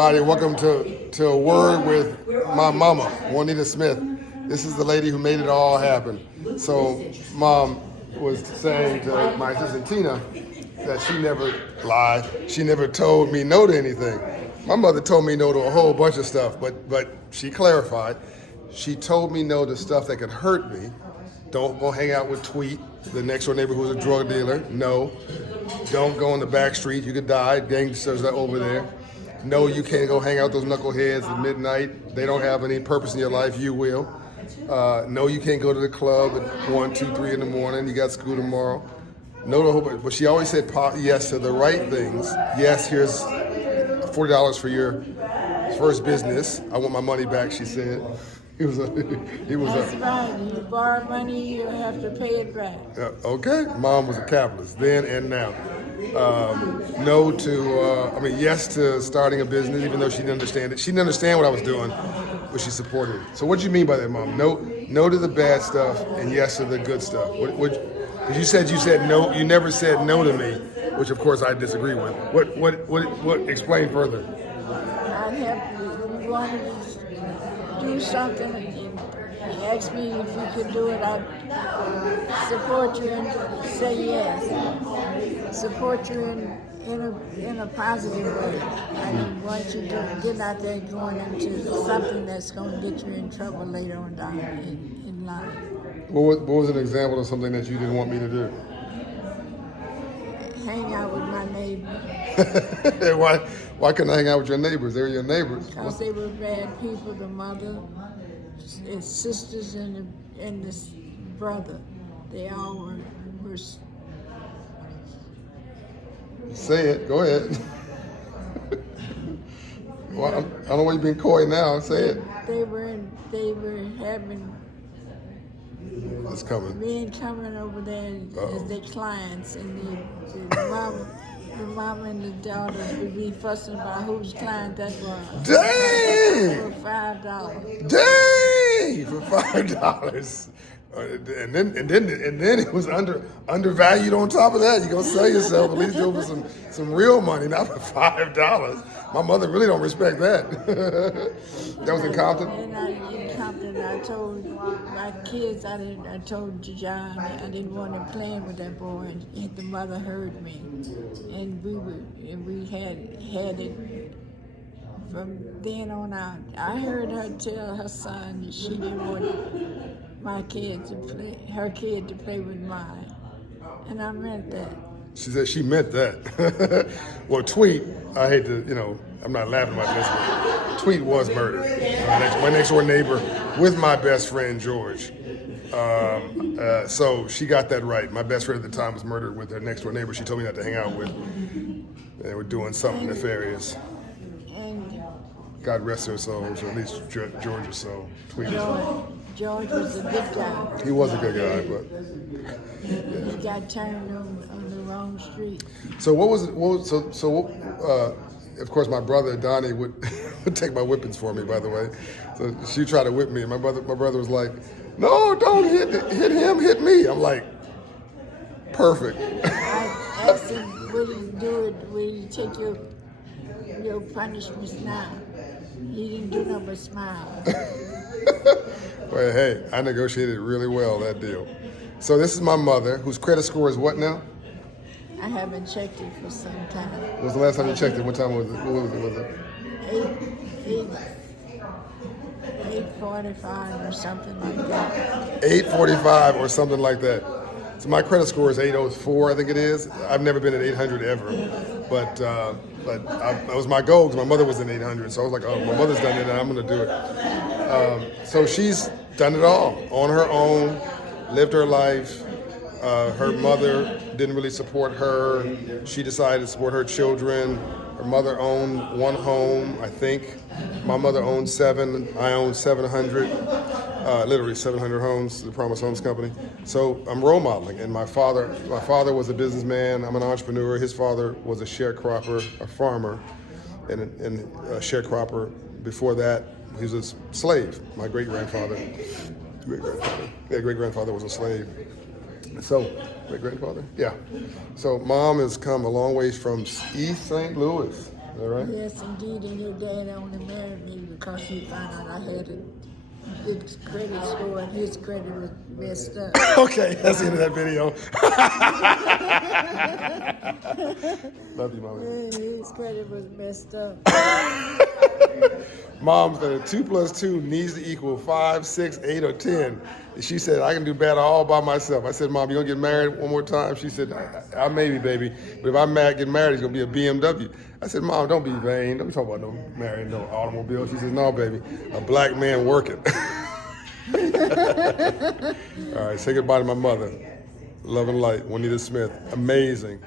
everybody. Welcome to A Word with my mama, Juanita Smith. This is the lady who made it all happen. So, Mom was saying to my assistant Tina that she never lied. She never told me no to anything. My mother told me no to a whole bunch of stuff, but she clarified. She told me no to stuff that could hurt me. Don't go hang out with Tweet, the next door neighbor who's a drug dealer. No. Don't go on the back street. You could die. Gangsters are over there. No, you can't go hang out with those knuckleheads at midnight. They don't have any purpose in your life. You will. No, you can't go to the club at 1, 2, 3 in the morning. You got school tomorrow. No, the whole, but she always said yes to the right things. Yes, here's $40 for your first business. I want my money back, she said. That's right. You borrow money, you have to pay it back. Okay. Mom was a capitalist then and now. No to, yes to starting a business, even though she didn't understand it. She didn't understand what I was doing, but she supported it. So what do you mean by that, Mom? No to the bad stuff and yes to the good stuff. Because you said no. You never said no to me, which of course I disagree with. What? Explain further. I'd help you. If you wanted to do something, and ask me if you could do it, I'd support you and say yes. Support you in a positive way. I didn't want you to get out there going into something that's going to get you in trouble later on down in life. What was an example of something that you didn't want me to do? Hang out with my neighbors. Why couldn't I hang out with your neighbors? They're your neighbors. Because they were bad people. The mother, his sisters, and the brother. They all were. Say it. Go ahead. Well, I don't know why you're being coy now. Say it. They were having. It's coming. Men coming over there as their clients, and the mama and the daughters would be fussing about whose client that was. Dang! For $5. Dang! For $5. And then it was undervalued on top of that. You're gonna sell yourself at least over some real money, not for $5. My mother really don't respect that. That was in Compton? In Compton, I told my kids, I told John I didn't want him playing with that boy, and the mother heard me. And we had it from then on out. I heard her tell her son that she didn't want her kid to play with mine. And I meant that. She said she meant that. Well, Tweet, I hate to, I'm not laughing about this, but Tweet was murdered. My next door neighbor with my best friend, George. So she got that right. My best friend at the time was murdered with her next door neighbor she told me not to hang out with. They were doing something nefarious. And God rest her soul, so at least George or so. Tweet. George was a good guy. He was a good guy, but He got turned on the wrong street. So of course my brother Donnie would take my whippings for me, by the way. So she tried to whip me, and my brother was like, "No, don't hit him, hit me." I'm like, perfect. I asked him, will you do it? Will you take your punishments now? He didn't do nothing but smile. Well, hey, I negotiated really well that deal. So this is my mother, whose credit score is what now? I haven't checked it for some time. When was the last time you checked it? What time was it? What was it? 845 or something like that. 845 or something like that. So my credit score is 804, I think it is. I've never been at 800 ever, but that was my goal because my mother was in 800. So I was like, oh, my mother's done it, and I'm going to do it. So she's done it all on her own, lived her life. Her mother didn't really support her. She decided to support her children. Her mother owned one home, I think. My mother owned 7. I owned 700. Literally 700 homes, the Promise Homes Company. So I'm role modeling. And my father was a businessman. I'm an entrepreneur. His father was a sharecropper, a farmer, and a sharecropper. Before that, he was a slave. My great-grandfather was a slave. So, great-grandfather? Yeah. So mom has come a long ways from East St. Louis. All right. Yes, indeed, and your dad only married me because he found out I had a good credit score and his credit was messed up. Okay, that's the end of that video. Love you, Mama. Yeah, his credit was messed up. Mom said 2 + 2 needs to equal 5, 6, 8, or 10. She said, I can do better all by myself. I said, Mom, you gonna get married one more time? She said, I maybe, baby. But if I get married, it's gonna be a BMW. I said, Mom, don't be vain. Don't be talking about no marrying no automobile. She said, no, baby, a black man working. All right, say goodbye to my mother. Love and light, Juanita Smith. Amazing.